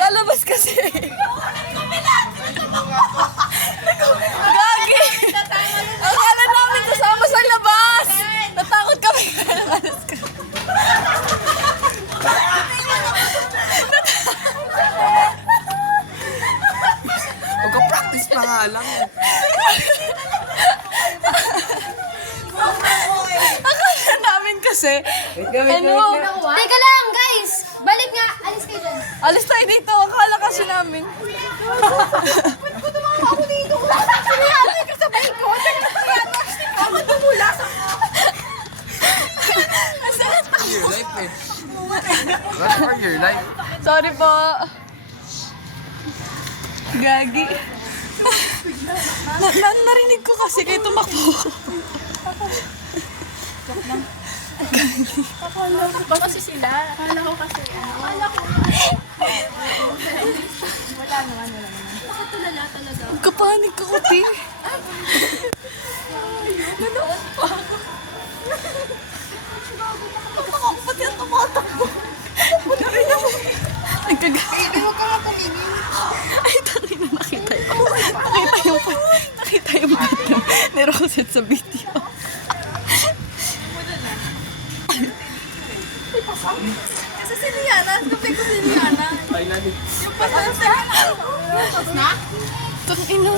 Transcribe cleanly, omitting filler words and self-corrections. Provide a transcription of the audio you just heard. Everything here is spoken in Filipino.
Lalabas kasi. Gagi! Akala namin kasama sa labas! Natakot kami. Magka-practice pa nga lang. Akala namin kasi. Ano? Teka lang, guys! Balik nga! Alis kayo dyan. Alis tayo dito. Akala kasi namin. Ba't ko tumama ako dito? Sinabi ka sa balik ko. Ako tumula sa... Your life eh. What for your life? Sorry po. Gagi. Narinig ko kasi kayo tumakbo. Akala ko kasi sila. Akala ko kasi. Akala ko. Wala naman. Bakit tulala talaga? Kapanik ako, te. Nanood pa ako. Pati ang tumatakbo. Nagkagaya. Hindi mo ka nga tumingin. Ay, tangin na nakita yun. Nakita yung video ni Rosette sa video. Kasi si Liana. Sabi ko si Liana. Ay, nani. Yung pasal sa... Tapos na? Tangin na.